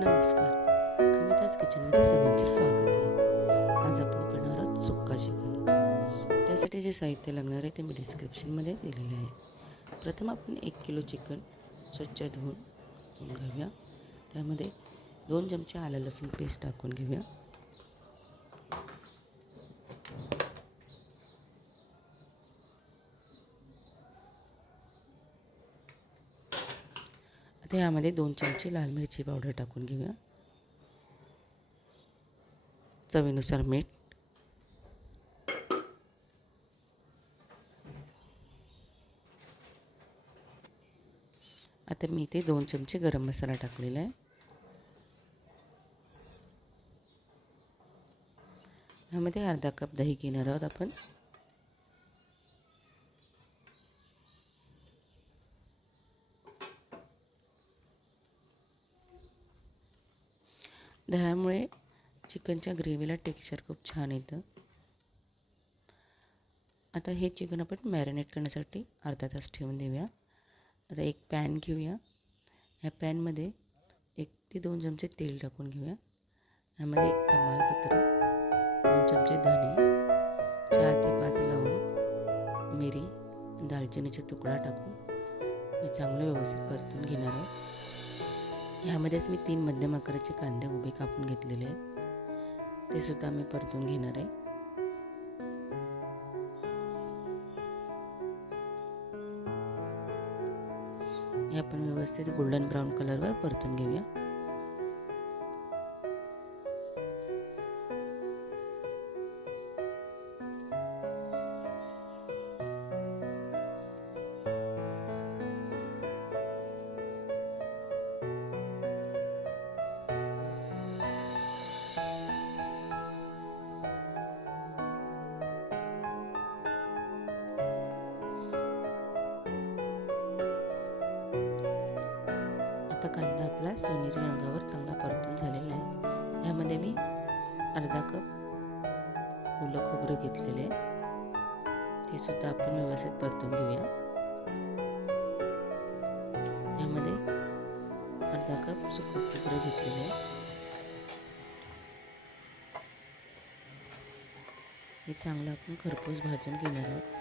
नमस्कार. अमिताज किचनमध्ये सर्वांचे स्वागत आहे. आज आपण बनवणार आहोत सुक्का चिकन. त्यासाठी जे साहित्य लागणार आहे ते मी डिस्क्रिप्शनमध्ये दिलेले आहे. प्रथम आपण 1 किलो चिकन स्वच्छ धुवून घेऊया. त्यामध्ये 2 चमचे आलं लसूण पेस्ट टाकून घेऊया. आता यामध्ये 2 चमचे लाल मिरची पावडर टाकून घेऊया. चवीनुसार मीठ. आता मी इथे 2 चमचे गरम मसाला टाकलेला आहे. यामध्ये अर्धा कप दही घेणार आहोत आपण. दह्यामुळे चिकनच्या ग्रेव्हीला टेक्स्चर खूप छान येतं. आता हे चिकन आपण मॅरिनेट करण्यासाठी अर्धा तास ठेवून देऊया. आता एक पॅन घेऊया. ह्या पॅनमध्ये 1 ते 2 चमचे तेल टाकून घेऊया. यामध्ये तमालपत्र, 2 चमचे धने, 4 ते 5 लवंग, मिरी, दालचिनीचा तुकडा टाकून हे चांगलं व्यवस्थित परतून घेणार आहोत. ह्यामध्येच मी 3 मध्यम आकाराचे कांदे उभे कापून घेतलेले आहेत. ते सुद्धा मी परतून घेणार आहे. हे आपण व्यवस्थित गोल्डन ब्राऊन कलरवर परतून घेऊया. आता कांदा आपला सोनेरी रंगावर चांगला परतून झालेला आहे. यामध्ये मी अर्धा कप ओलं खोबरं घेतलेले आहे. ते सुद्धा आपण व्यवस्थित परतून घेऊया. यामध्ये अर्धा कप सुकं खोबरं घेतलेलं आहे. हे चांगलं आपण खरपूस भाजून घेणार आहोत.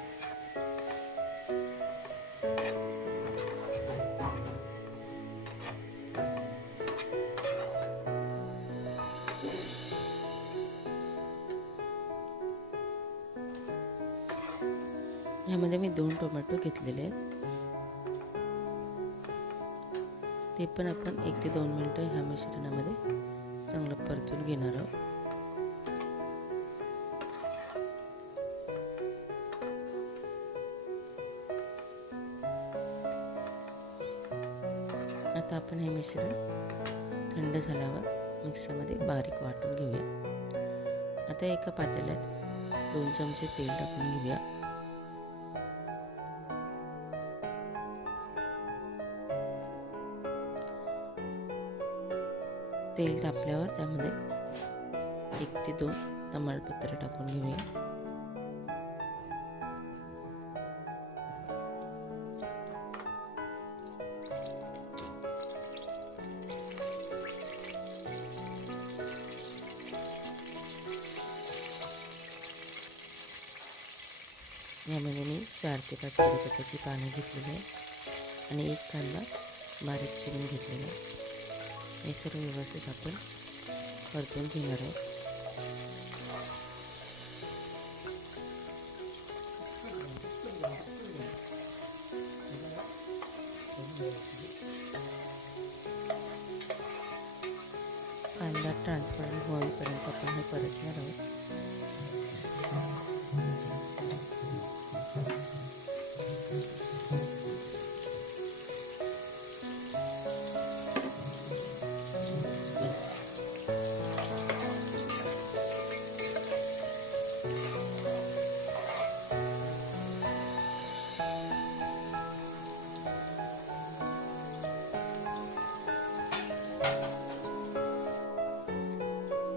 यामध्ये मी 2 टोमॅटो घेतलेले आहेत. ते पण आपण 1 ते 2 मिनिटं ह्या मिश्रणामध्ये चांगलं परतून घेणार आहोत. आता आपण हे मिश्रण थंड झाल्यावर मिक्सरमध्ये बारीक वाटून घेऊया. आता एका पातेल्यात 2 चमचे तेल टाकून घेऊया. तेल तापल्यावर त्यामध्ये 1 ते 2 तमालपत्र टाकून घेऊया. यामध्ये मी 4 ते 5 कढीपत्त्याची पाने घेतलेली आहे आणि 1 कांदा बारीक चिरून घेतलेला आहे. हे सर्व व्यवस्थित आपण परतून घेणार आहोत. कांदा ट्रान्सपरंट होईपर्यंत आपण हे परतणार आहोत.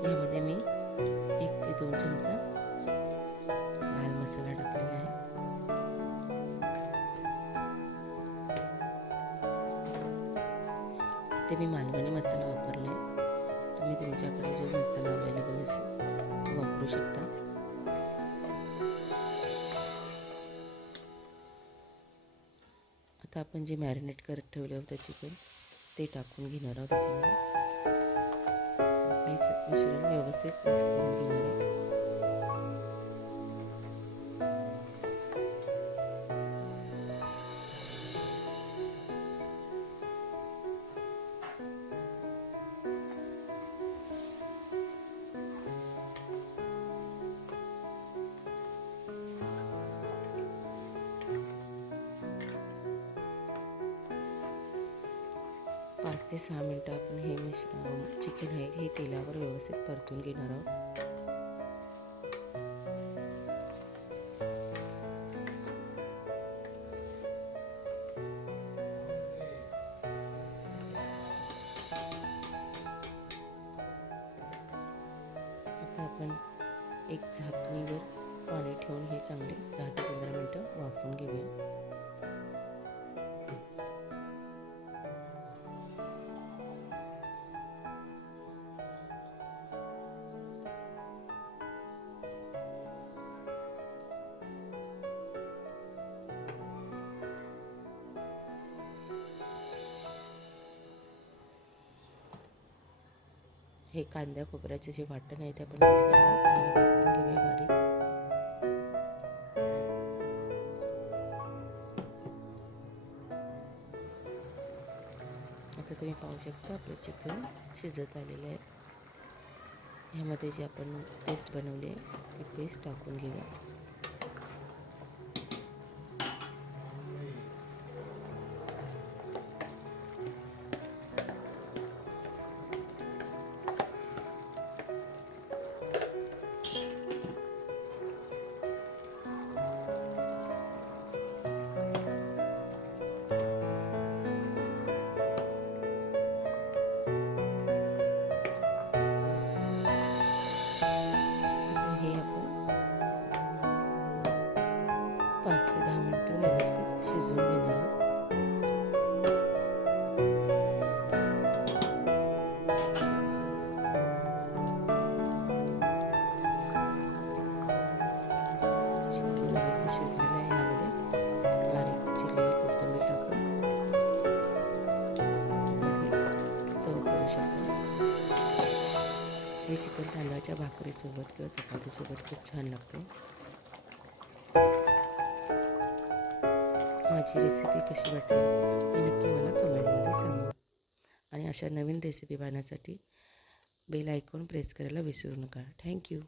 यामध्ये मी 1 ते इथे मी मालवणी मसाला वापरला आहे. तुम्ही तुमच्याकडे जो मसाला अवेलेबल असेल तो वापरू शकता. आता आपण जे मॅरिनेट करत ठेवलं होतं चिकन ते टाकून घेणार आहोत. त्याच्यामध्ये हे मिश्रण व्यवस्थित मिक्स करून घेणार आहे. पाच ते 6 मिनटं आपण हे चिकन आहे हे तेलावर व्यवस्थित परतून घेणार आहोत. आता आपण एक झाकणीवर पाणी ठेवून हे चांगले 10 ते 15 मिनटं वाफवून घेऊया. हे कांद्या खोबऱ्याचे जे वाटण आहे ते आपण मिक्सरला चांगलं वाटून घेऊया बारीक. आता तुम्ही पाहू शकता आपलं चिकन शिजत आलेलं आहे. ह्यामध्ये जे आपण पेस्ट बनवली आहे ती पेस्ट टाकून घेऊया. हे आपण 5 ते 10 मिनटं व्यवस्थित शिजवून घेणार आहोत. चिकन व्यवस्थित शिजलेलं आहे. यामध्ये बारीक चिरलेली कोथिंबीर टाकून सर्व करू शकतो. हे चिकन तांदळाच्या भाकरीसोबत किंवा चपातीसोबत खूप छान लागते. माझी रेसिपी कशी वाटली हे नक्की मला कमेंटमध्ये सांगा. आणि अशा नवीन रेसिपी पाहण्यासाठी बेल आयकॉन प्रेस करायला विसरू नका. थँक्यू.